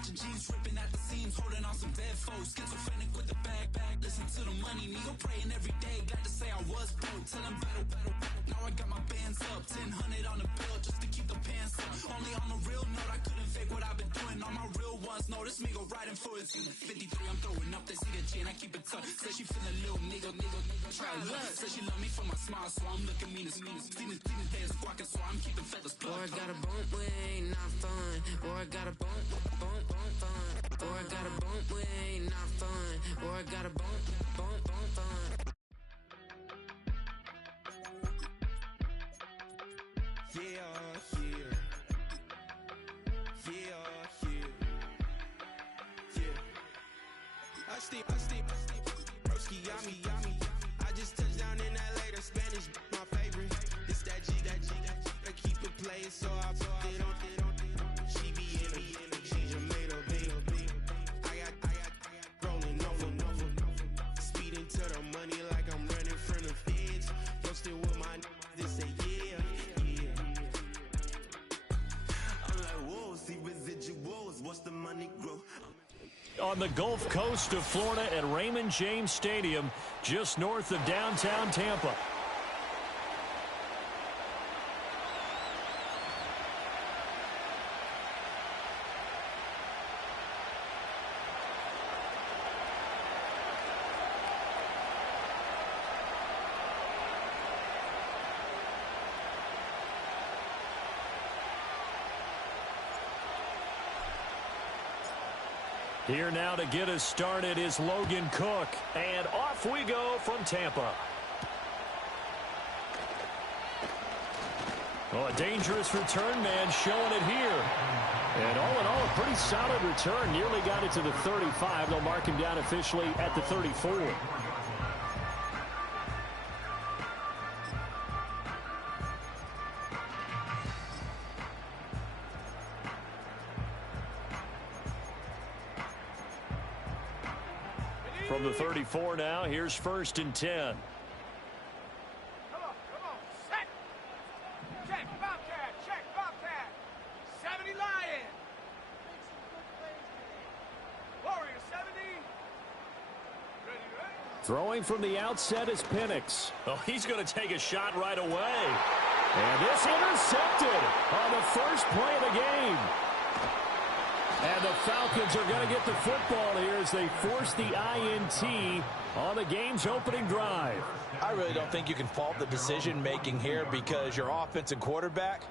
watching jeans ripping at the seams, holding on some dead foes. Schizophrenic with the bag. Listen to the money, nigga praying every day. Glad to say I was broke. Tell them battle. Now I got my bands up. 1000 on the bill just to keep the pants up. Only on the real note, I couldn't fake what I've been doing. All my real ones know this nigga riding for his 53. I'm throwing up. They see the chain, I keep it tough. Say she feeling little nigga. Try love. Say she love me for my smile, so I'm looking mean as Seen his days squawking, so I'm keeping feathers plucked. Boy, I got a bump with ain't not fun. Boy, I got a bump fun. Boy, I got a bump with ain't not fun. Boy, I got a bump fun. Yeah. I steam, broski, yummy. I just touched down in LA, the Spanish, my favorite. It's that G, I keep it playing, so I put it on. She be in me, she just made a big. I got rolling over. Speeding to the money like I'm running from the feds. Posted with my they say yeah. I'm like, whoa, see residuals, watch the money grow. On the Gulf Coast of Florida at Raymond James Stadium, just north of downtown Tampa. Here now to get us started is Logan Cook. And off we go from Tampa. Oh, a dangerous return man showing it here. And all in all, a pretty solid return. Nearly got it to the 35. They'll mark him down officially at the 34. From the 34 now, here's 1st and 10. Come on, set. Check, Bobcat. 70 Lion. Warrior 70. Ready? Throwing from the outset is Penix. Oh, he's going to take a shot right away. And this intercepted on the first play of the game. And the Falcons are going to get the football here as they force the INT on the game's opening drive. I really don't think you can fault the decision-making here because your offense and quarterback,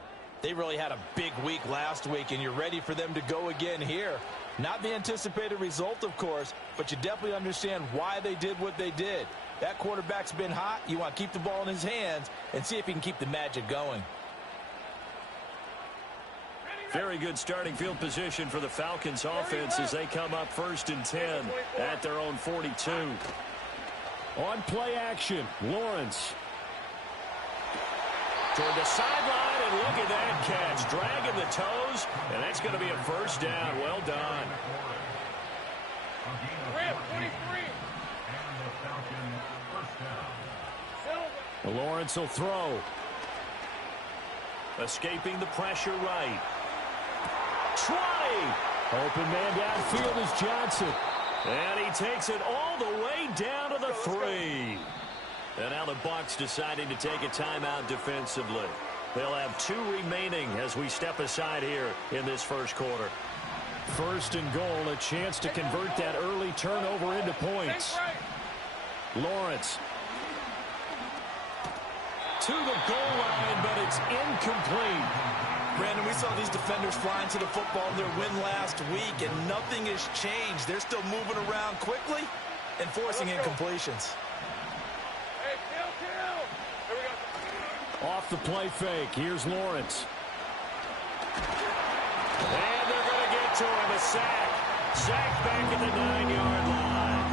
they really had a big week last week, and you're ready for them to go again here. Not the anticipated result, of course, but you definitely understand why they did what they did. That quarterback's been hot. You want to keep the ball in his hands and see if he can keep the magic going. Very good starting field position for the Falcons offense as they come up 1st and 10 at their own 42. On play action, Lawrence. Toward the sideline, and look at that catch. Dragging the toes, and that's going to be a first down. Well done. Lawrence will throw. Escaping the pressure right. 20. Open man downfield is Johnson. And he takes it all the way down to the 3. And now the Bucs deciding to take a timeout defensively. They'll have 2 remaining as we step aside here in this first quarter. 1st and goal, a chance to convert that early turnover into points. Lawrence. To the goal line, but it's incomplete. Brandon, we saw these defenders flying to the football in their win last week, and nothing has changed. They're still moving around quickly and forcing incompletions. Hey, kill. Here we go. Off the play fake, here's Lawrence. And they're going to get to him, a sack. Sack back at the 9-yard line.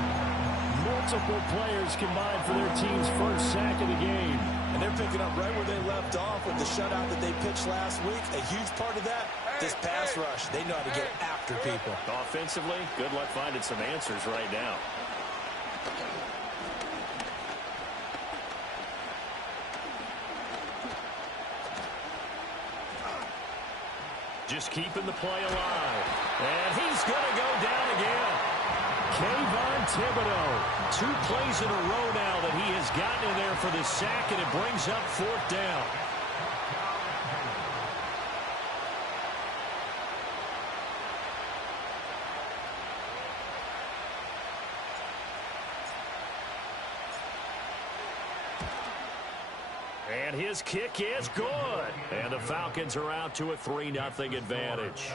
Multiple players combined for their team's first sack of the game. And they're picking up right where they left off with the shutout that they pitched last week. A huge part of that, this pass rush. They know how to get after people. Offensively, good luck finding some answers right now. just keeping the play alive. And he's going to go down again. Kayvon Thibodeau, 2 plays in a row now that he has gotten in there for this sack, and it brings up 4th down. And his kick is good. And the Falcons are out to a 3-0 advantage.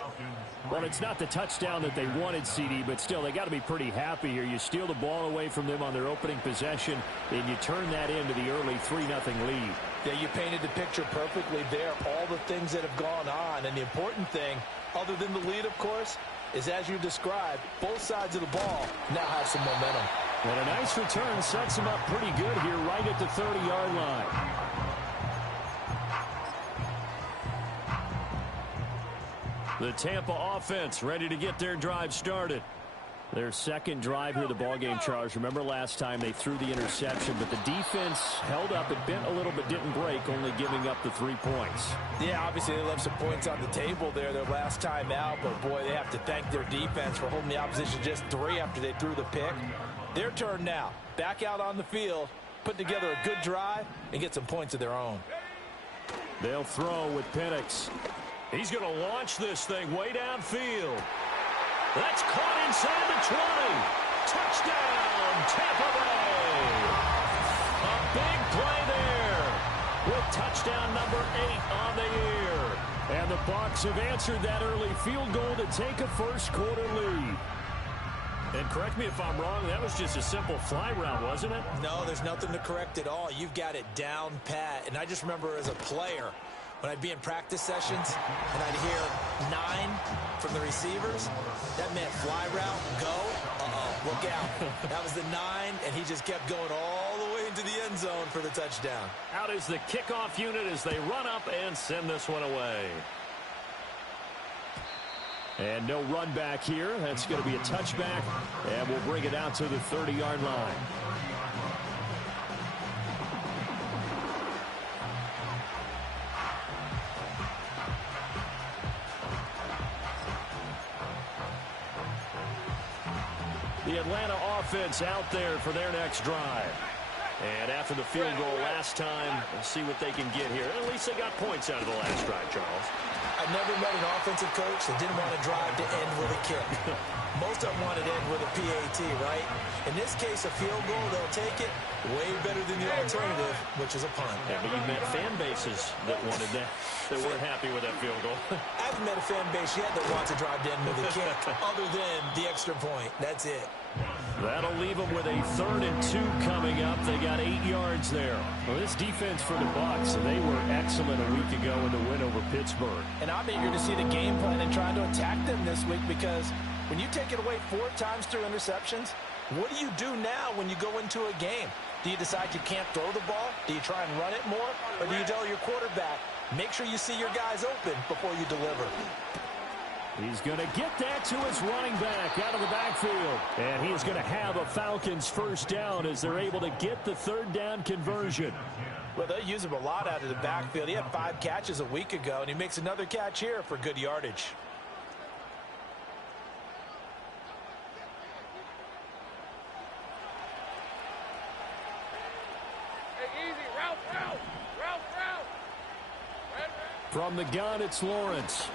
Well, it's not the touchdown that they wanted, CD, but still, they got to be pretty happy here. You steal the ball away from them on their opening possession, and you turn that into the early 3-0 lead. Yeah, you painted the picture perfectly there. All the things that have gone on. And the important thing, other than the lead, of course, is as you described, both sides of the ball now have some momentum. And a nice return sets them up pretty good here right at the 30-yard line. The Tampa offense ready to get their drive started. Their second drive here, the ballgame, Charles. Remember last time they threw the interception, but the defense held up. It bent a little but didn't break, only giving up the 3 points. Yeah, obviously they left some points on the table there their last time out, but boy, they have to thank their defense for holding the opposition just 3 after they threw the pick. Their turn now. Back out on the field, put together a good drive, and get some points of their own. They'll throw with Penix. He's going to launch this thing way downfield. That's caught inside the 20. Touchdown, Tampa Bay. A big play there with touchdown number 8 on the year. And the Bucs have answered that early field goal to take a first-quarter lead. And correct me if I'm wrong, that was just a simple fly route, wasn't it? No, there's nothing to correct at all. You've got it down pat. And I just remember as a player, when I'd be in practice sessions and I'd hear 9 from the receivers, that meant fly route, go, look out. That was the 9, and he just kept going all the way into the end zone for the touchdown. Out is the kickoff unit as they run up and send this one away. And no run back here. That's going to be a touchback, and we'll bring it out to the 30-yard line. The Atlanta offense out there for their next drive. And after the field goal last time, we'll see what they can get here. At least they got points out of the last drive, Charles. I've never met an offensive coach that didn't want to drive to end with a kick. Most of them wanted to end with a PAT, right? In this case, a field goal, they'll take it way better than the alternative, which is a punt. Yeah, but you met fan bases that wanted that, that weren't happy with that field goal. I haven't met a fan base yet that wants to drive to end with a kick, other than the extra point. That's it. That'll leave them with a 3rd and 2 coming up. They got 8 yards there. Well, this defense for the Bucs, they were excellent a week ago in the win over Pittsburgh. And I'm eager to see the game plan and trying to attack them this week, because when you take it away 4 times through interceptions, what do you do now when you go into a game? Do you decide you can't throw the ball? Do you try and run it more? Or do you tell your quarterback, make sure you see your guys open before you deliver? He's going to get that to his running back out of the backfield. And he is going to have a Falcons first down as they're able to get the 3rd down conversion. Well, they use him a lot out of the backfield. He had 5 catches a week ago, and he makes another catch here for good yardage. Hey, easy. Route. From the gun, it's Lawrence.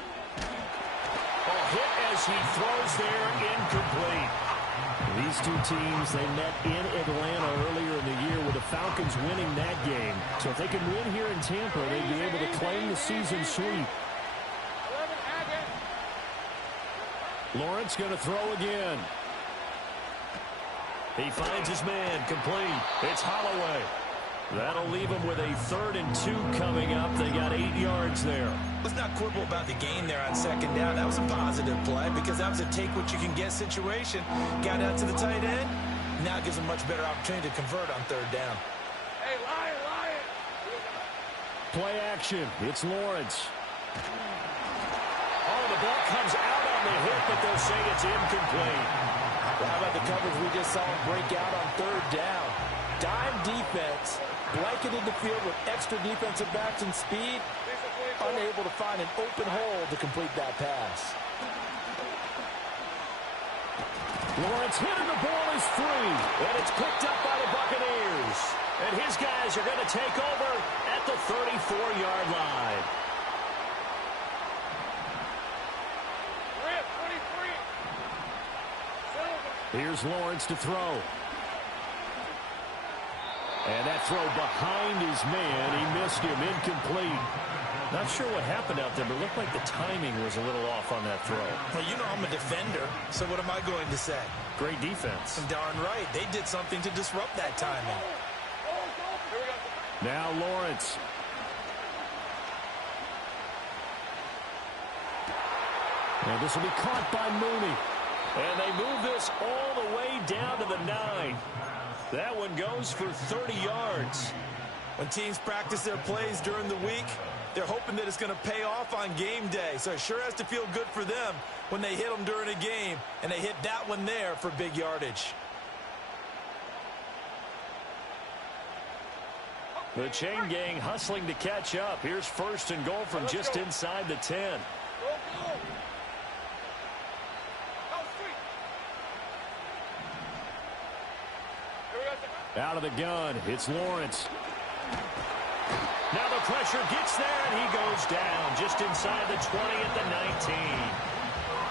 Hit as he throws there, incomplete. These two teams, they met in Atlanta earlier in the year with the Falcons winning that game. So if they can win here in Tampa, they'd be able to claim the season sweep. Lawrence going to throw again. He finds his man, complete. It's Holloway. That'll leave them with a 3rd and 2 coming up. They got 8 yards there. Let's not quibble about the gain there on 2nd down. That was a positive play because that was a take-what-you-can-get situation. Got out to the tight end. Now gives them much better opportunity to convert on 3rd down. Hey, Lion. Play action. It's Lawrence. Oh, the ball comes out on the hit, but they'll say it's incomplete. Well, how about the coverage we just saw him break out on 3rd down? Dime defense, blanketed the field with extra defensive backs and speed. unable to find an open hole to complete that pass. Lawrence hit and the ball is free. And it's picked up by the Buccaneers. And his guys are going to take over at the 34-yard line. Here's Lawrence to throw. And that throw behind his man. He missed him. Incomplete. Not sure what happened out there, but it looked like the timing was a little off on that throw. Well, you know I'm a defender, so what am I going to say? Great defense. Darn right. They did something to disrupt that timing. Now Lawrence. And this will be caught by Mooney. And they move this all the way down to the 9. That one goes for 30 yards. When teams practice their plays during the week, they're hoping that it's going to pay off on game day. So it sure has to feel good for them when they hit them during a game. And they hit that one there for big yardage. The chain gang hustling to catch up. Here's 1st and goal from just inside the 10. Out of the gun, it's Lawrence. Now the pressure gets there, and he goes down just inside the 20 at the 19.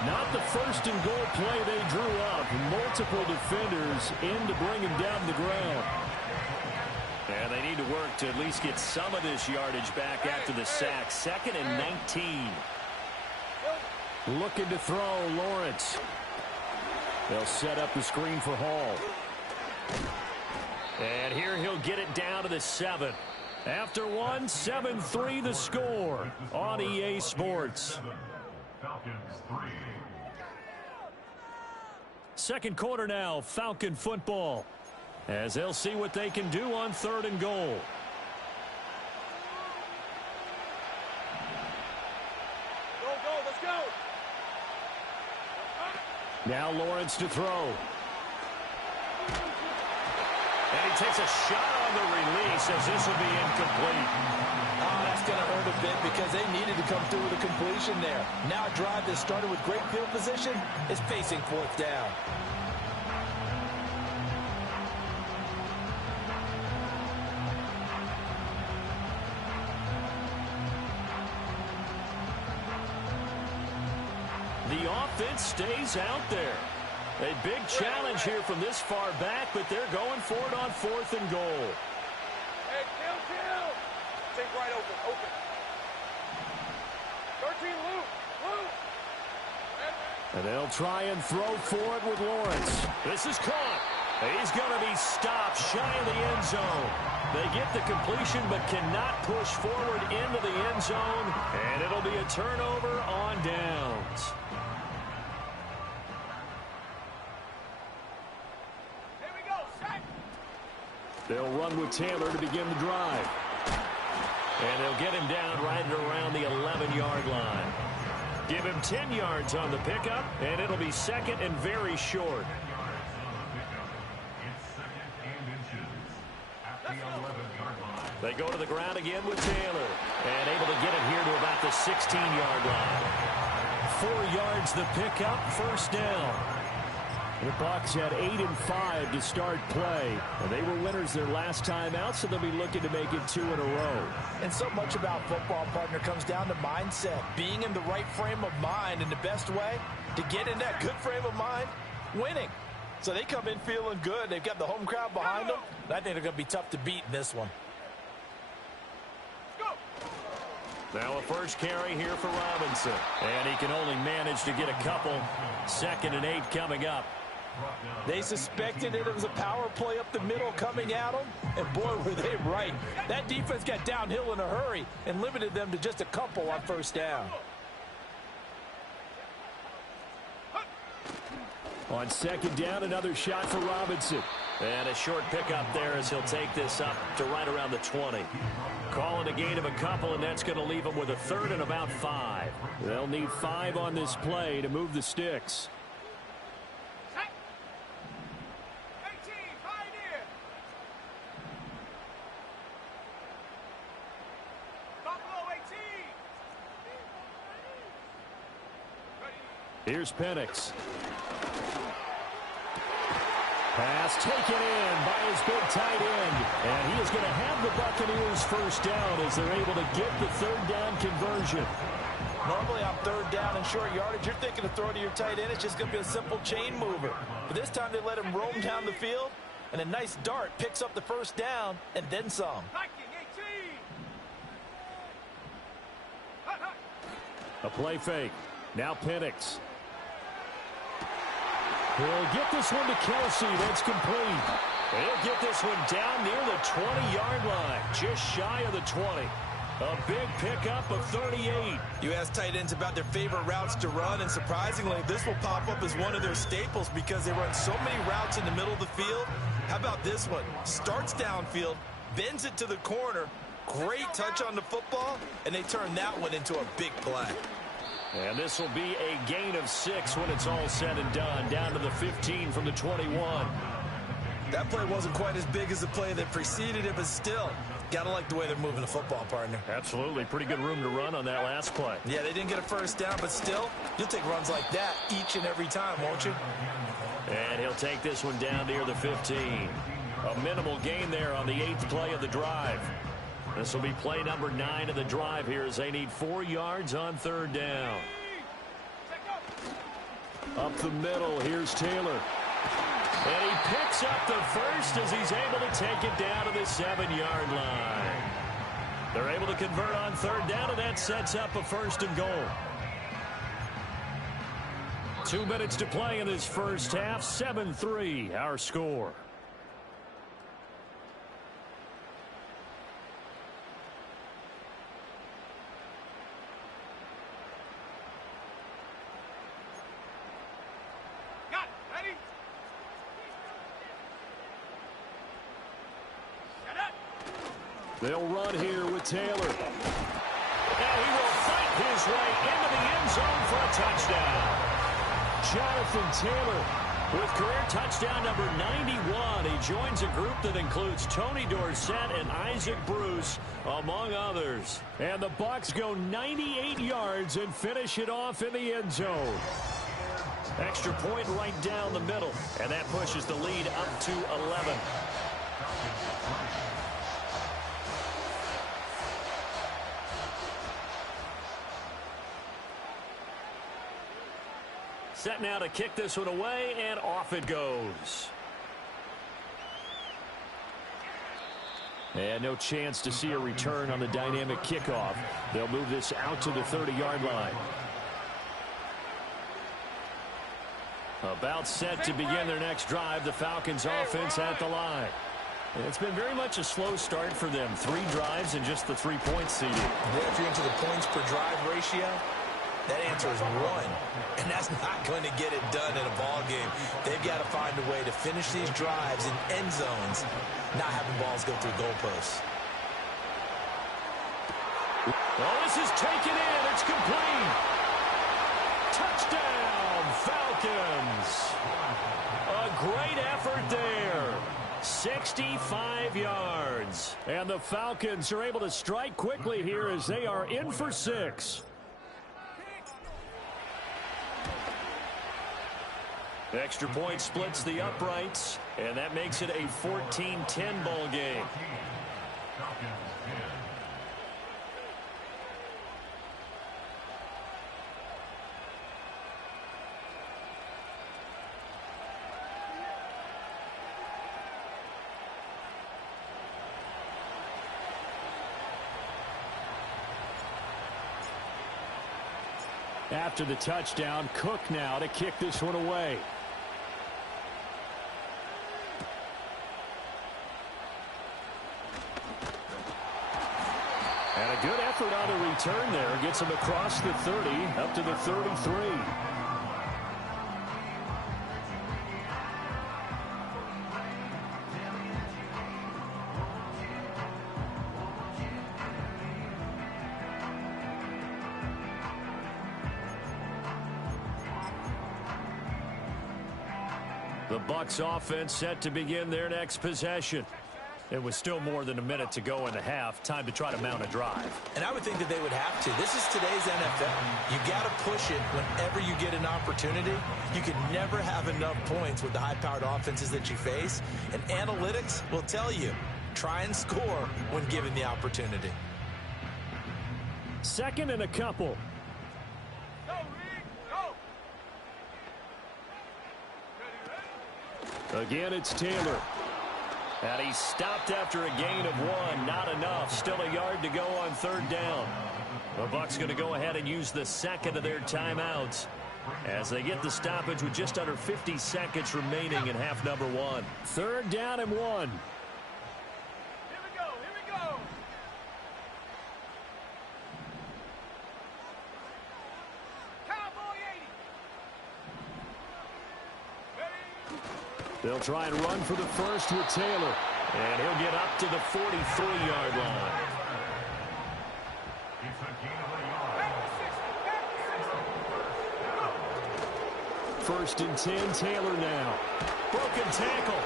Not the 1st and goal play they drew up. Multiple defenders in to bring him down to the ground. And they need to work to at least get some of this yardage back after the sack. 2nd and 19. Looking to throw, Lawrence. They'll set up the screen for Hall. And here he'll get it down to the 7. After one, 7-3 the score on EA Sports. Second quarter now, Falcon football. As they'll see what they can do on 3rd and goal. Go, let's go. Now Lawrence to throw. And he takes a shot on the release as this will be incomplete. Oh, that's going to hurt a bit because they needed to come through with a completion there. Now a drive that started with great field position is facing 4th down. The offense stays out there. A big challenge here from this far back, but they're going for it on 4th and goal. Hey, kill. Take right open. 13, Luke. And they'll try and throw for it with Lawrence. This is caught. He's going to be stopped shy of the end zone. They get the completion but cannot push forward into the end zone, and it'll be a turnover on downs. They'll run with Taylor to begin the drive. And they'll get him down right around the 11-yard line. Give him 10 yards on the pickup, and it'll be 2nd and very short. They go to the ground again with Taylor. And able to get it here to about the 16-yard line. 4 yards the pickup, 1st down. The Bucs had 8 and 5 to start play. And they were winners their last time out, so they'll be looking to make it 2 in a row. And so much about football, partner, comes down to mindset. Being in the right frame of mind, and the best way to get in that good frame of mind, winning. So they come in feeling good. They've got the home crowd behind them. And I think they're going to be tough to beat in this one. Now a first carry here for Robinson. And he can only manage to get a couple. 2nd and 8 coming up. They suspected that it was a power play up the middle coming at them, and boy, were they right. That defense got downhill in a hurry and limited them to just a couple on 1st down. On 2nd down, another shot for Robinson. And a short pickup there as he'll take this up to right around the 20. Calling a gain of a couple, and that's going to leave them with a 3rd and about 5. They'll need 5 on this play to move the sticks. Here's Penix. Pass taken in by his big tight end. And he is going to have the Buccaneers first down as they're able to get the third down conversion. Normally on third down and short yardage, you're thinking of throwing to your tight end. It's just going to be a simple chain mover. But this time they let him roam down the field, and a nice dart picks up the first down and then some. A play fake. Now Penix. He'll get this one to Kelsey. That's complete. He'll get this one down near the 20-yard line, just shy of the 20. A big pickup of 38. You ask tight ends about their favorite routes to run, and surprisingly, this will pop up as one of their staples because they run so many routes in the middle of the field. How about this one? Starts downfield, bends it to the corner, great touch on the football, and they turn that one into a big play. And this will be a gain of 6 when it's all said and done, down to the 15 from the 21. That play wasn't quite as big as the play that preceded it, but still, gotta like the way they're moving the football, partner. Absolutely. Pretty good room to run on that last play. Yeah, they didn't get a first down, but still, you'll take runs like that each and every time, won't you? And he'll take this one down near the 15. A minimal gain there on the 8th play of the drive. This will be play number 9 of the drive here as they need 4 yards on third down. Up the middle, here's Taylor. And he picks up the first as he's able to take it down to the 7-yard line. They're able to convert on third down, and that sets up a first and goal. 2 minutes to play in this first half. 7-3, our score. They'll run here with Taylor. And he will fight his way into the end zone for a touchdown. Jonathan Taylor with career touchdown number 91. He joins a group that includes Tony Dorsett and Isaac Bruce, among others. And the Bucs go 98 yards and finish it off in the end zone. Extra point right down the middle. And that pushes the lead up to 11. Set now to kick this one away, and off it goes. And no chance to see a return on the dynamic kickoff. They'll move this out to the 30-yard line. About set to begin their next drive, the Falcons offense at the line. It's been very much a slow start for them. 3 drives and just the 3 points seeded. Yeah, if you're into the points per drive ratio, that answer is 1, and that's not going to get it done in a ball game. They've got to find a way to finish these drives in end zones, not having balls go through goalposts. Well, this is taken in. It's complete. Touchdown, Falcons. A great effort there. 65 yards. And the Falcons are able to strike quickly here as they are in for 6. Extra point splits the uprights, and that makes it a 14-10 ball game. After the touchdown, Cook now to kick this one away. And a good effort on the return there. Gets him across the 30, up to the 33. The Bucs offense set to begin their next possession. It was still more than a minute to go in the half. Time to try to mount a drive. And I would think that they would have to. This is today's NFL. You got to push it whenever you get an opportunity. You can never have enough points with the high-powered offenses that you face. And analytics will tell you, try and score when given the opportunity. Second and a couple. Go, Reed, go. Again, it's Taylor. And he's stopped after a gain of 1. Not enough. Still a yard to go on third down. The Bucs going to go ahead and use the second of their timeouts as they get the stoppage with just under 50 seconds remaining in half number 1. Third down and 1. Here we go, here we go. Cowboy 80. Ready? They'll try and run for the first with Taylor. And he'll get up to the 43-yard line. First and 10, Taylor now. Broken tackle.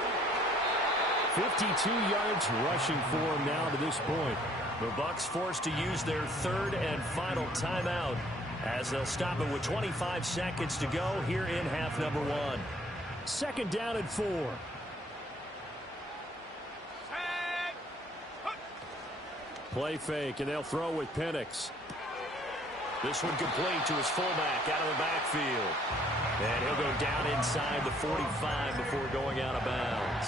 52 yards rushing for him now to this point. The Bucs forced to use their third and final timeout as they'll stop it with 25 seconds to go here in half number 1. Second down and 4. Play fake, and they'll throw with Penix. This one complete to his fullback out of the backfield. And he'll go down inside the 45 before going out of bounds.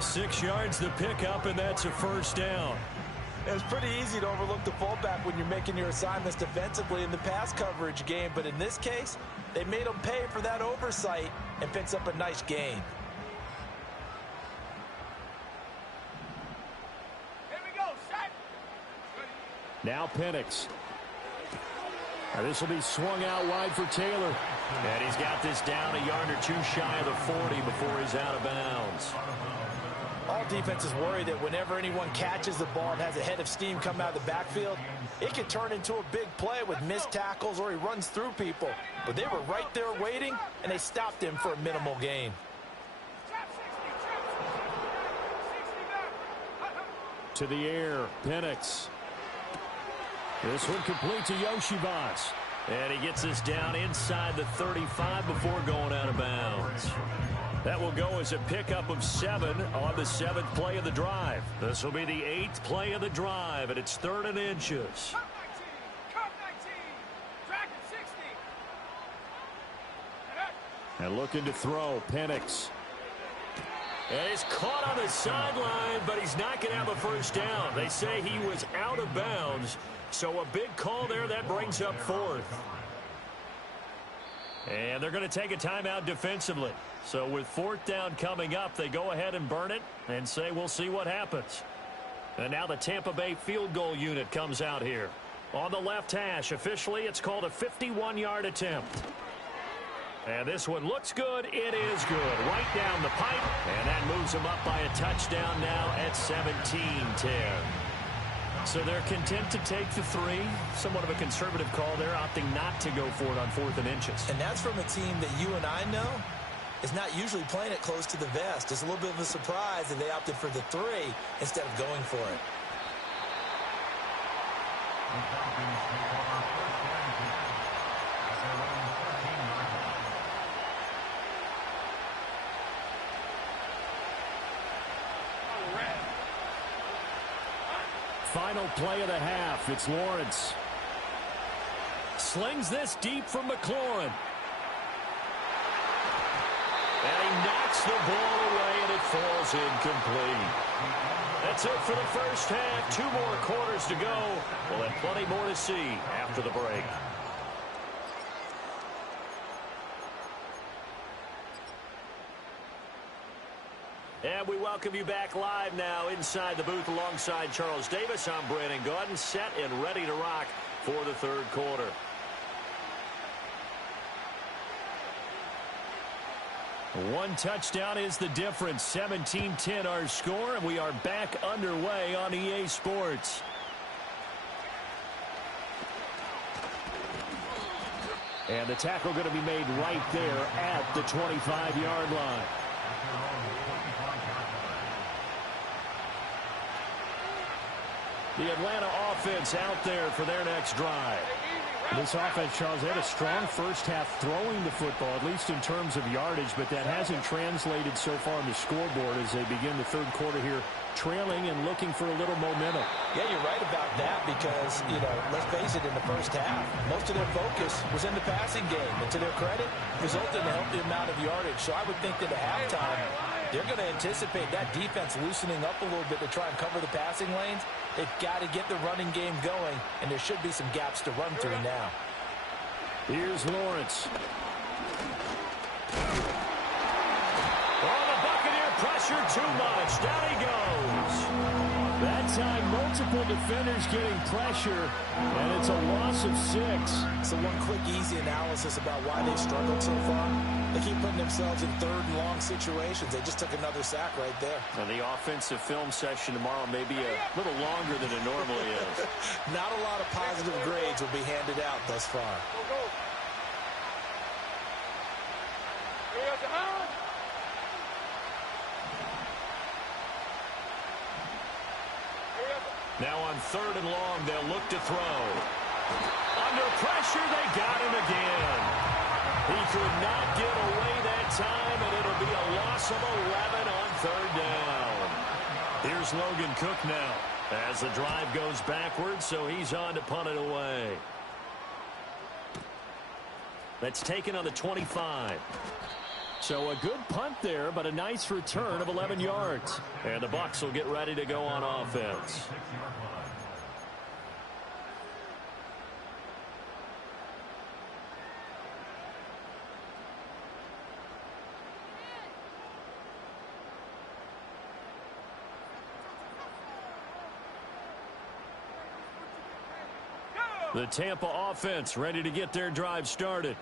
6 yards the pickup, and that's a first down. It's pretty easy to overlook the fullback when you're making your assignments defensively in the pass coverage game. But in this case, they made him pay for that oversight and picks up a nice gain. Here we go, set. Now Penix. Now this will be swung out wide for Taylor. And he's got this down a yard or 2 shy of the 40 before he's out of bounds. All defenses worry that whenever anyone catches the ball and has a head of steam come out of the backfield, it can turn into a big play with missed tackles or he runs through people. But they were right there waiting, and they stopped him for a minimal gain. To the air, Penix. This one complete to Yoshivas. And he gets this down inside the 35 before going out of bounds. That will go as a pickup of 7 on the 7th play of the drive. This will be the 8th play of the drive, and it's 3rd and inches. Cut 19, Dragon 60. And looking to throw, Penix. And he's caught on the sideline, but he's not going to have a first down. They say he was out of bounds, so a big call there that brings up 4th. And they're going to take a timeout defensively. So with 4th down coming up, they go ahead and burn it and say we'll see what happens. And now the Tampa Bay field goal unit comes out here. On the left hash, officially it's called a 51-yard attempt. And this one looks good. It is good. Right down the pipe. And that moves them up by a touchdown now at 17-10. So they're content to take the 3. Somewhat of a conservative call there, opting not to go for it on 4th and inches. And that's from a team that you and I know is not usually playing it close to the vest. It's a little bit of a surprise that they opted for the 3 instead of going for it. Final play of the half. It's Lawrence. Slings this deep from McLaurin. And he knocks the ball away, and it falls incomplete. That's it for the first half. 2 more quarters to go. We'll have plenty more to see after the break. And we welcome you back live now inside the booth alongside Charles Davis. I'm Brandon Gaudin, set and ready to rock for the 3rd quarter. One touchdown is the difference. 17-10 our score, and we are back underway on EA Sports. And the tackle going to be made right there at the 25-yard line. The Atlanta offense out there for their next drive. This offense, Charles, they had a strong first half throwing the football, at least in terms of yardage, but that hasn't translated so far on the scoreboard as they begin the third quarter here, trailing and looking for a little momentum. Yeah, you're right about that because, let's face it, in the first half, most of their focus was in the passing game. And to their credit, resulted in a healthy amount of yardage. So I would think that at halftime, they're going to anticipate that defense loosening up a little bit to try and cover the passing lanes. They've got to get the running game going, and there should be some gaps to run through now. Here's Lawrence. Oh, the Buccaneer pressure too much. Down he goes. That time, multiple defenders getting pressure, and it's a loss of 6. So one quick, easy analysis about why they struggled so far. They keep putting themselves in third and long situations. They just took another sack right there. And the offensive film session tomorrow may be a little longer than it normally is. Not a lot of positive grades will be handed out thus far. Now on 3rd and long, they'll look to throw. Under pressure, they got him again. He could not get away that time, and it'll be a loss of 11 on 3rd down. Here's Logan Cook now as the drive goes backwards, so he's on to punt it away. That's taken on the 25. So a good punt there, but a nice return of 11 yards. And the Bucs will get ready to go on offense. The Tampa offense ready to get their drive started.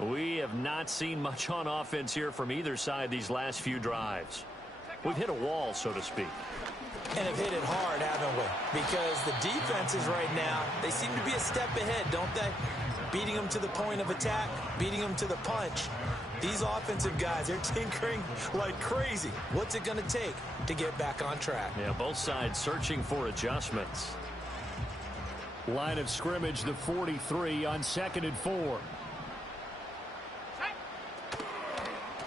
We have not seen much on offense here from either side these last few drives. We've hit a wall, so to speak. And have hit it hard, haven't we? Because the defenses right now, they seem to be a step ahead, don't they? Beating them to the point of attack, beating them to the punch. These offensive guys, they're tinkering like crazy. What's it going to take to get back on track? Yeah, both sides searching for adjustments. Line of scrimmage, the 43 on 2nd and 4.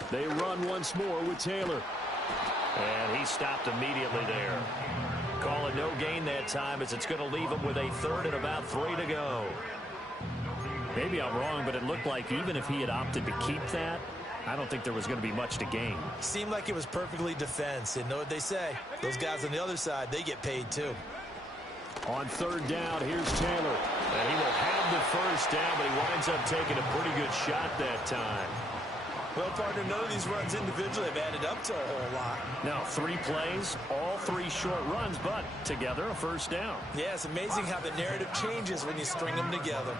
They run once more with Taylor. And he stopped immediately there. Call it no gain that time as it's going to leave him with a 3rd and about 3 to go. Maybe I'm wrong, but it looked like even if he had opted to keep that, I don't think there was going to be much to gain. Seemed like it was perfectly defense. And know what they say? Those guys on the other side, they get paid too. On 3rd down, here's Taylor. And he will have the 1st down, but he winds up taking a pretty good shot that time. Well, partner, none of these runs individually have added up to a whole lot. Now, 3 plays, all 3 short runs, but together a 1st down. Yeah, it's amazing how the narrative changes when you string them together.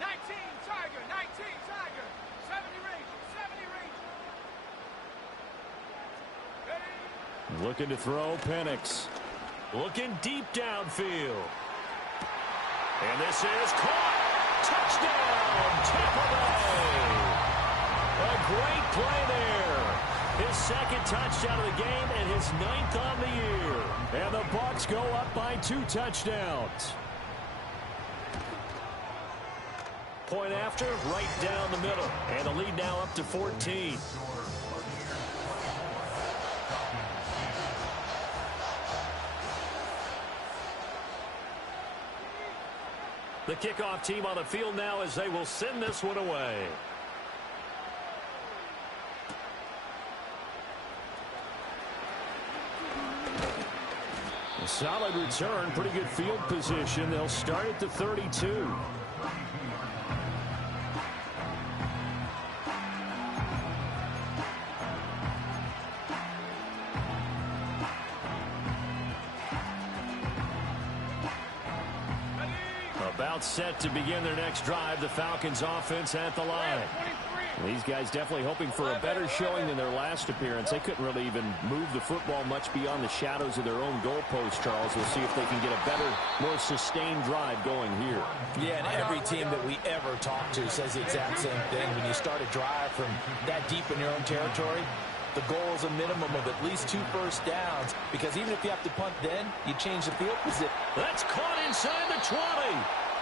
19 Tiger, 19 Tiger, 70 Ranger, 70 Ranger. Ready? Looking to throw, Penix. Looking deep downfield. And this is caught. Touchdown, Tampa Bay. A great play there. His 2nd touchdown of the game and his 9th on the year. And the Bucs go up by 2 touchdowns. Point after, right down the middle. And the lead now up to 14. The kickoff team on the field now as they will send this one away. A solid return, pretty good field position. They'll start at the 32. About set to begin their next drive, the Falcons offense at the line. These guys definitely hoping for a better showing than their last appearance. They couldn't really even move the football much beyond the shadows of their own goalpost, Charles. We'll see if they can get a better, more sustained drive going here. Yeah, and every team that we ever talk to says the exact same thing. When you start a drive from that deep in your own territory, the goal is a minimum of at least 2 first downs, because even if you have to punt then, you change the field position. That's caught inside the 20.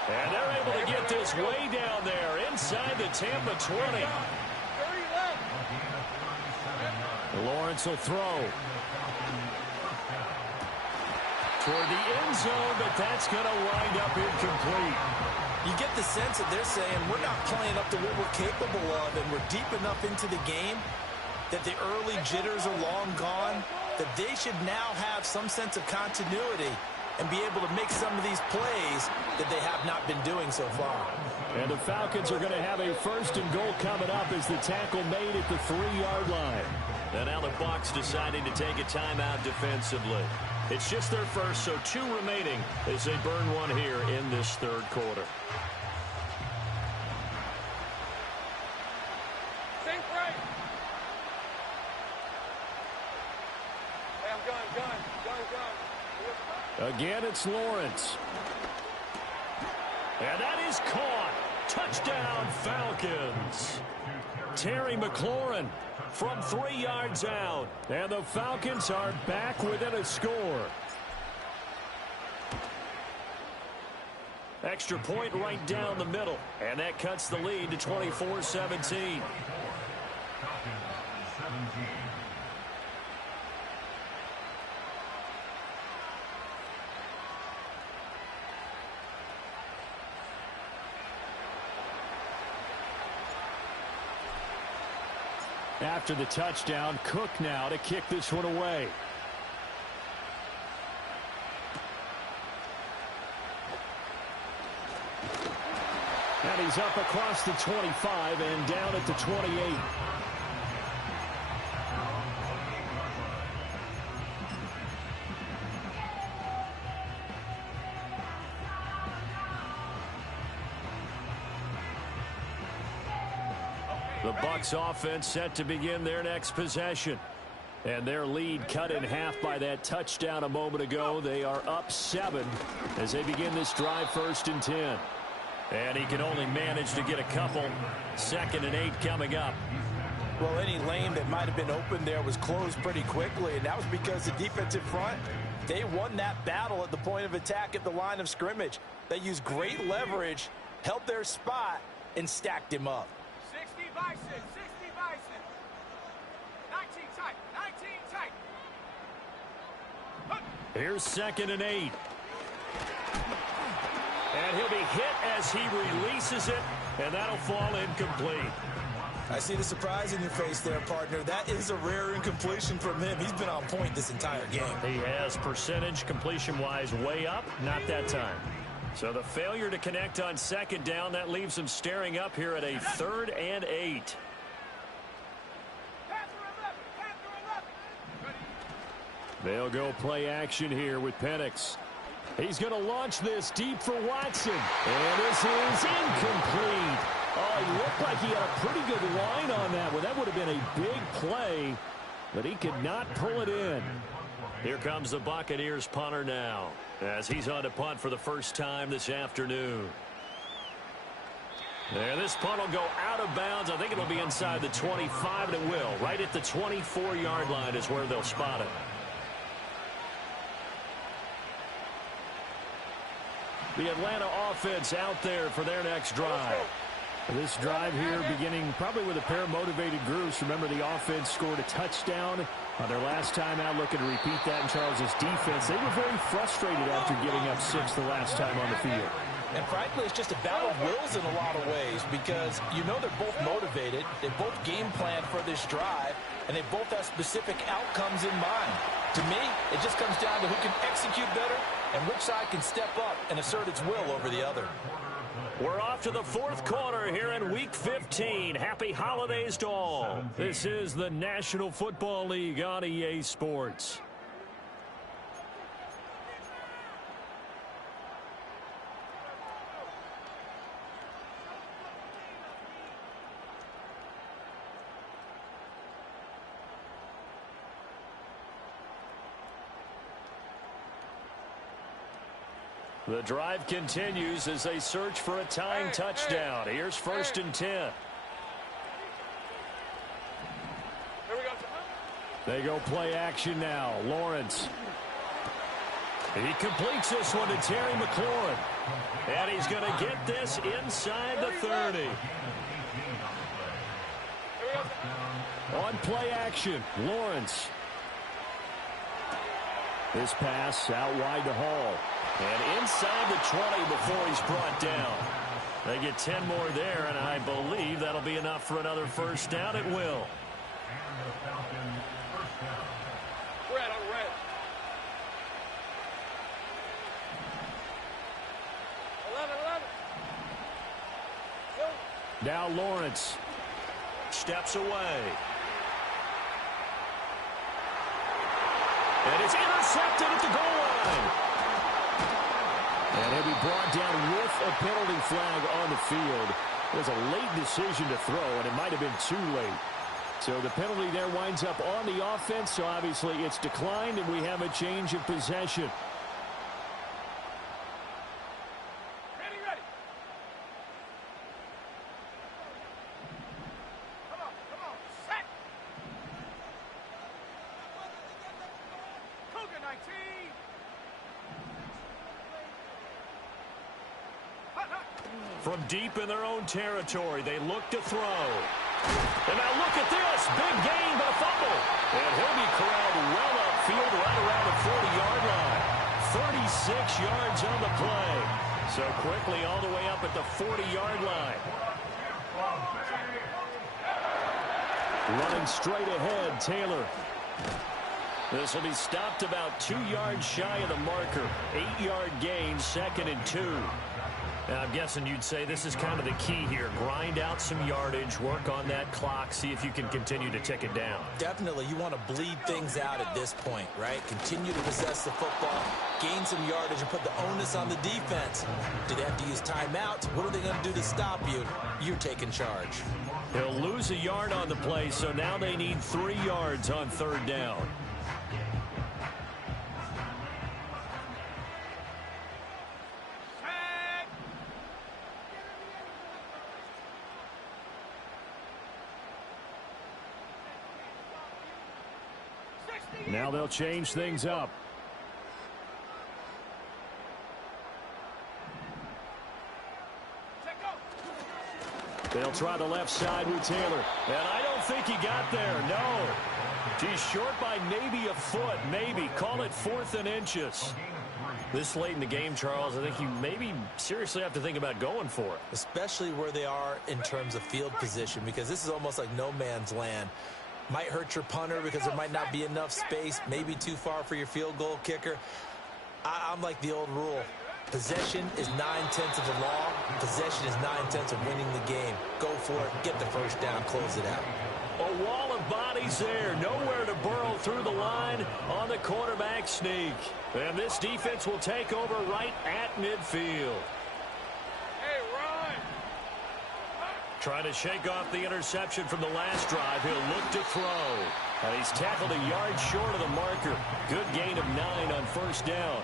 And they're able to get this way down there inside the Tampa 20. Lawrence will throw toward the end zone, but that's going to wind up incomplete. You get the sense that they're saying we're not playing up to what we're capable of, and we're deep enough into the game that the early jitters are long gone, that they should now have some sense of continuity and be able to make some of these plays that they have not been doing so far. And the Falcons are going to have a 1st and goal coming up as the tackle made at the 3-yard line. And now the Bucs deciding to take a timeout defensively. It's just their first, so 2 remaining as they burn one here in this 3rd quarter. Think right. Hey, I'm gun. Again, it's Lawrence. And that is caught. Touchdown, Falcons. Terry McLaurin from 3 yards out. And the Falcons are back within a score. Extra point right down the middle. And that cuts the lead to 24-17. After the touchdown, Cook now to kick this one away. And he's up across the 25 and down at the 28. The Bucs offense set to begin their next possession. And their lead cut in half by that touchdown a moment ago. They are up 7 as they begin this drive, 1st and 10. And he can only manage to get a couple. 2nd and 8 coming up. Well, any lane that might have been open there was closed pretty quickly, and that was because the defensive front, they won that battle at the point of attack at the line of scrimmage. They used great leverage, held their spot, and stacked him up. 60 Bison. 19 tight. Here's 2nd and 8. And he'll be hit as he releases it, and that'll fall incomplete. I see the surprise in your face there, partner. That is a rare incompletion from him. He's been on point this entire game. He has percentage completion-wise way up, not that time. So the failure to connect on 2nd down, that leaves him staring up here at a 3rd and 8. They'll go play action here with Penix. He's going to launch this deep for Watson. And this is incomplete. Oh, he looked like he had a pretty good line on that one. That would have been a big play, but he could not pull it in. Here comes the Buccaneers punter now, as he's on to punt for the first time this afternoon. And this punt will go out of bounds. I think it'll be inside the 25, and it will. Right at the 24-yard line is where they'll spot it. The Atlanta offense out there for their next drive. This drive here beginning probably with a pair of motivated groups. Remember, the offense scored a touchdown on their last time out. Looking to repeat that in Charles's defense. They were very frustrated after giving up 6 the last time on the field. And frankly, it's just a battle of wills in a lot of ways, because you know they're both motivated. They both game planned for this drive, and they both have specific outcomes in mind. To me, it just comes down to who can execute better and which side can step up and assert its will over the other. We're off to the 4th quarter here in Week 15. Happy holidays to all. This is the National Football League on EA Sports. The drive continues as they search for a tying touchdown. Here's 1st and 10. Here we go. They go play action now. Lawrence. He completes this one to Terry McLaurin. And he's going to get this inside the 30. On play action, Lawrence. This pass out wide to Hall. And inside the 20 before he's brought down. They get 10 more there, and I believe that'll be enough for another first down. It will. Red on red. 11. Now Lawrence steps away. And it's intercepted at the goal line. And he'll be brought down with a penalty flag on the field. It was a late decision to throw, and it might have been too late. So the penalty there winds up on the offense, so obviously it's declined, and we have a change of possession. Ready. Come on. Set. Cougar 19. From deep in their own territory, they look to throw. And now look at this. Big gain, but a fumble. And he'll be corralled well upfield right around the 40-yard line. 36 yards on the play. So quickly all the way up at the 40-yard line. Running straight ahead, Taylor. This will be stopped about 2 yards shy of the marker. 8-yard gain, 2nd and 2. Now, I'm guessing you'd say this is kind of the key here. Grind out some yardage, work on that clock, see if you can continue to tick it down. Definitely. You want to bleed things out at this point, right? Continue to possess the football, gain some yardage, and put the onus on the defense. Do they have to use timeouts? What are they going to do to stop you? You're taking charge. He'll lose a yard on the play, so now they need 3 yards on 3rd down. Now they'll change things up. They'll try the left side with Taylor. And I don't think he got there. No. He's short by maybe a foot. Maybe. Call it 4th and inches. This late in the game, Charles, I think you maybe seriously have to think about going for it. Especially where they are in terms of field position, because this is almost like no man's land. Might hurt your punter because there might not be enough space, maybe too far for your field goal kicker. I'm like the old rule. Possession is 9/10 of the law. Possession is 9/10 of winning the game. Go for it. Get the first down. Close it out. A wall of bodies there. Nowhere to burrow through the line on the quarterback sneak. And this defense will take over right at midfield. Hey, Ron. Trying to shake off the interception from the last drive. He'll look to throw. And he's tackled a yard short of the marker. Good gain of 9 on 1st down.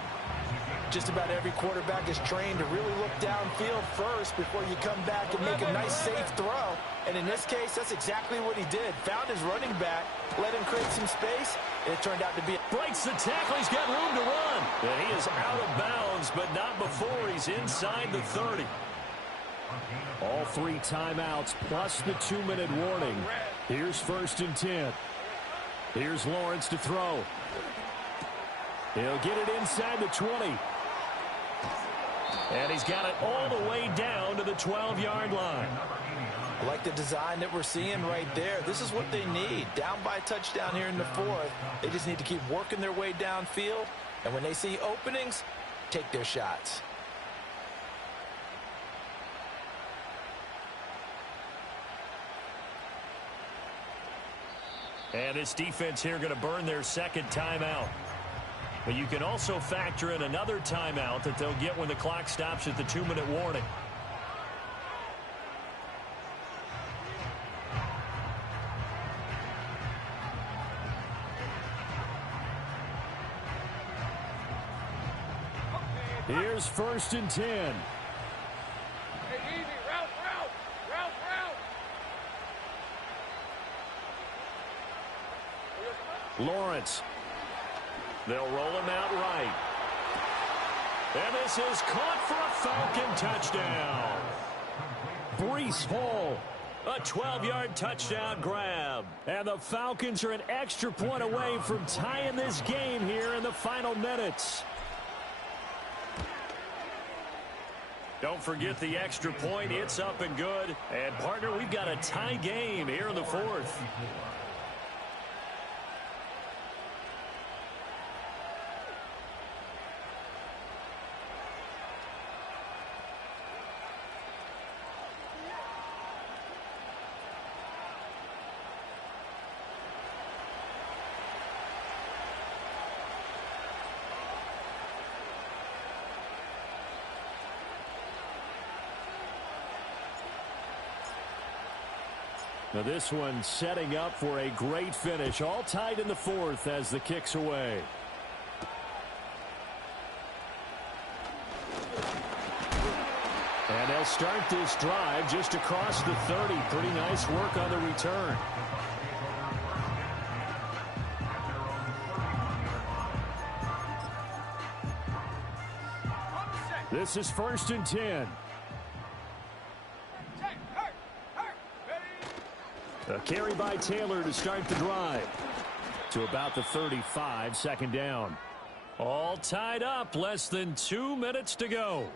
Just about every quarterback is trained to really look downfield first before you come back and make a nice, safe throw. And in this case, that's exactly what he did. Found his running back, let him create some space, and it turned out to be... Breaks the tackle. He's got room to run. And he is out of bounds, but not before he's inside the 30. All 3 timeouts plus the 2-minute warning. Here's 1st and 10. Here's Lawrence to throw. He'll get it inside the 20. And he's got it all the way down to the 12-yard line. I like the design that we're seeing right there. This is what they need. Down by a touchdown here in the 4th. They just need to keep working their way downfield. And when they see openings, take their shots. And this defense here going to burn their 2nd timeout. But you can also factor in another timeout that they'll get when the clock stops at the 2-minute warning. Here's 1st and 10. Hey, easy. Route. Lawrence. They'll roll him out right. And this is caught for a Falcon touchdown. Breece Hall. A 12-yard touchdown grab. And the Falcons are an extra point away from tying this game here in the final minutes. Don't forget the extra point. It's up and good. And, partner, we've got a tie game here in the fourth. Now this one setting up for a great finish. All tied in the fourth as the kick's away. And they'll start this drive just across the 30. Pretty nice work on the return. This is 1st and 10. A carry by Taylor to start the drive. To about the 35, 2nd down. All tied up, less than 2 minutes to go.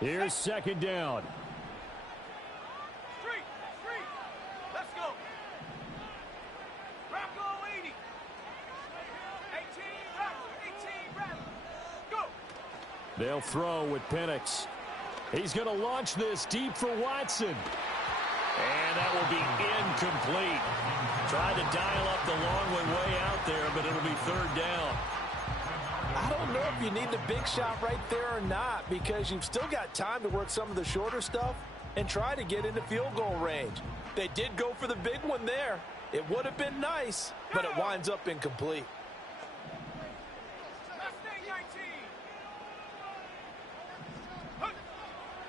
Here's 2nd down. Let's go. Rocco 80. 18 rattle. Go. They'll throw with Penix. He's going to launch this deep for Watson. And that will be incomplete. Tried to dial up the long way out there, but it'll be 3rd down. I don't know if you need the big shot right there or not, because you've still got time to work some of the shorter stuff and try to get into field goal range. They did go for the big one there. It would have been nice, but it winds up incomplete.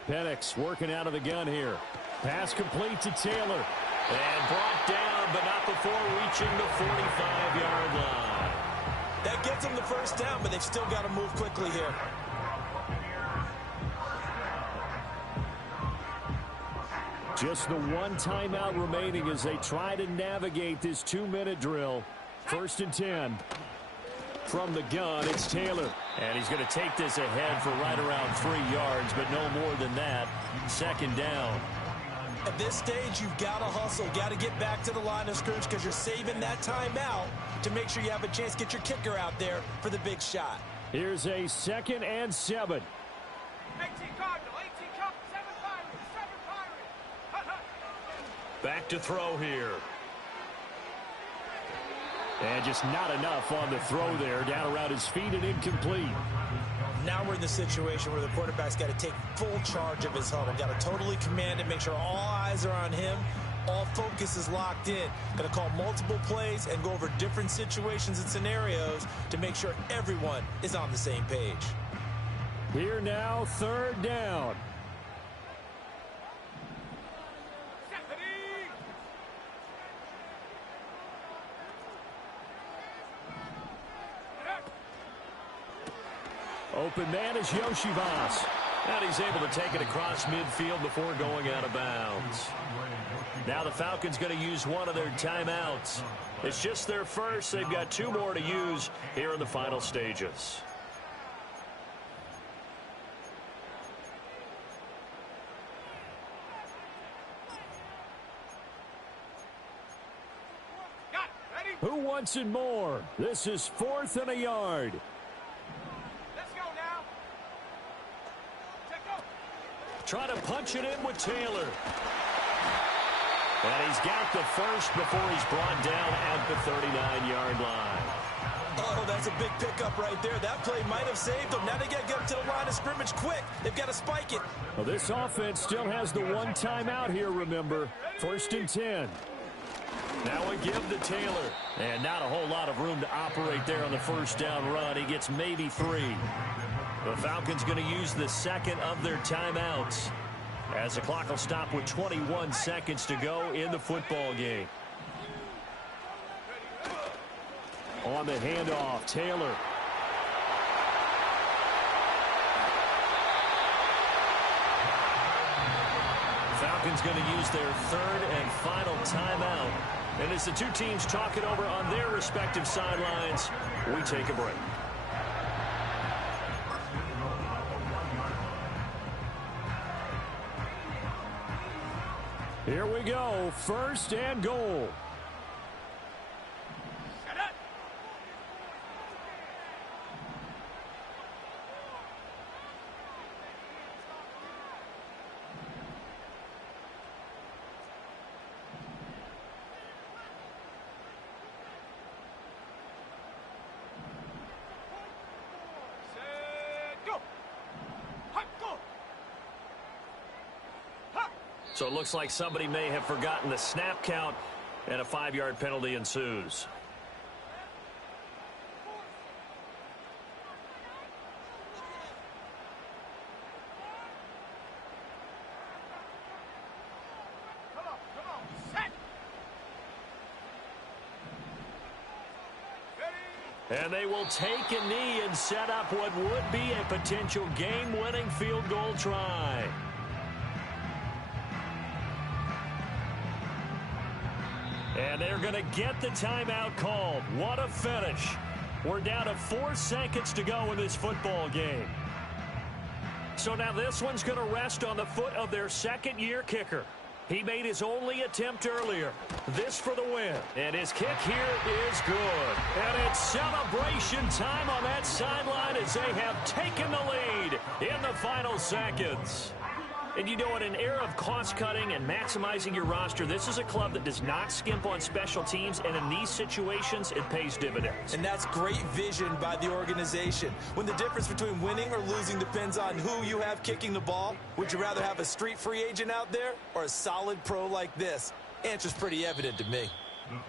Penix working out of the gun here. Pass complete to Taylor. And brought down, but not before reaching the 45-yard line. That gets them the 1st down, but they've still got to move quickly here. Just the one timeout remaining as they try to navigate this 2-minute drill. 1st and 10. From the gun, it's Taylor. And he's going to take this ahead for right around 3 yards, but no more than that. 2nd down. At this stage, you've got to hustle. Got to get back to the line of scrimmage because you're saving that timeout to make sure you have a chance to get your kicker out there for the big shot. Here's a 2nd and 7. 18 Cardinal, 18 Cardinal, 7 Pirates. Back to throw here. And just not enough on the throw there. Down around his feet and incomplete. Now we're in the situation where the quarterback's got to take full charge of his huddle. Got to totally command it, make sure all eyes are on him. All focus is locked in. Got to call multiple plays and go over different situations and scenarios to make sure everyone is on the same page. Here now, 3rd down. Open man is Yoshivas. And he's able to take it across midfield before going out of bounds. Now the Falcons going to use one of their timeouts. It's just their first. They've got 2 more to use here in the final stages. Who wants it more? This is 4th and a yard. Try to punch it in with Taylor. And he's got the first before he's brought down at the 39-yard line. Oh, that's a big pickup right there. That play might have saved them. Now they got to get up to the line of scrimmage quick. They've got to spike it. Well, this offense still has the one timeout here, remember. 1st and 10. Now a give to Taylor. And not a whole lot of room to operate there on the 1st down run. He gets maybe 3. The Falcons going to use the second of their timeouts as the clock will stop with 21 seconds to go in the football game. On the handoff, Taylor. Falcons going to use their third and final timeout. And as the two teams talk it over on their respective sidelines, we take a break. Here we go, first and goal. So it looks like somebody may have forgotten the snap count, and a 5-yard penalty ensues. And they will take a knee and set up what would be a potential game-winning field goal try. And they're going to get the timeout called. What a finish. We're down to 4 seconds to go in this football game. So now this one's going to rest on the foot of their second-year kicker. He made his only attempt earlier. This for the win. And his kick here is good. And it's celebration time on that sideline as they have taken the lead in the final seconds. And you know, in an era of cost-cutting and maximizing your roster, this is a club that does not skimp on special teams, and in these situations, it pays dividends. And that's great vision by the organization. When the difference between winning or losing depends on who you have kicking the ball, would you rather have a street free agent out there or a solid pro like this? Answer's pretty evident to me.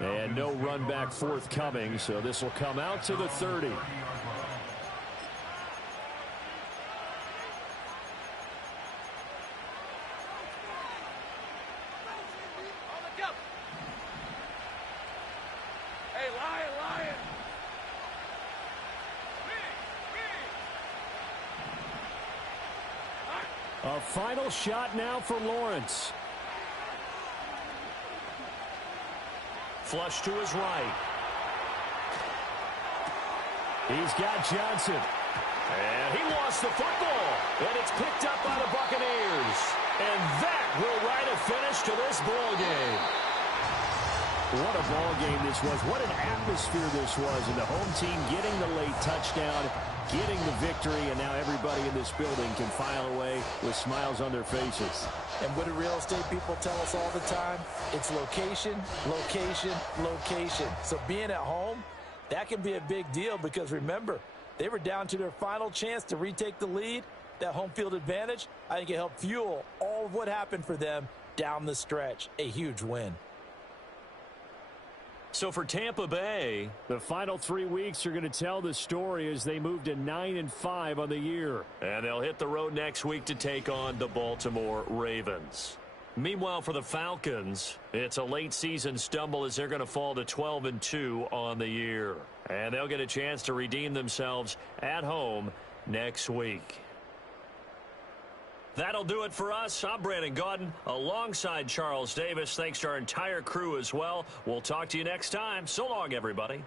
And no run back forthcoming, so this will come out to the 30. A final shot now for Lawrence. Flush to his right. He's got Johnson. And he lost the football. And it's picked up by the Buccaneers. And that will write a finish to this ball game. What a ball game this was. What an atmosphere this was. And the home team getting the late touchdown, getting the victory, and now everybody in this building can file away with smiles on their faces. And what do real estate people tell us all the time? It's location, location, location. So being at home, that can be a big deal because remember, they were down to their final chance to retake the lead. That home field advantage, I think it helped fuel all of what happened for them down the stretch. A huge win. So for Tampa Bay, the final 3 weeks are going to tell the story as they move to 9-5 on the year. And they'll hit the road next week to take on the Baltimore Ravens. Meanwhile, for the Falcons, it's a late season stumble as they're going to fall to 12-2 on the year. And they'll get a chance to redeem themselves at home next week. That'll do it for us. I'm Brandon Gaudin alongside Charles Davis. Thanks to our entire crew as well. We'll talk to you next time. So long, everybody.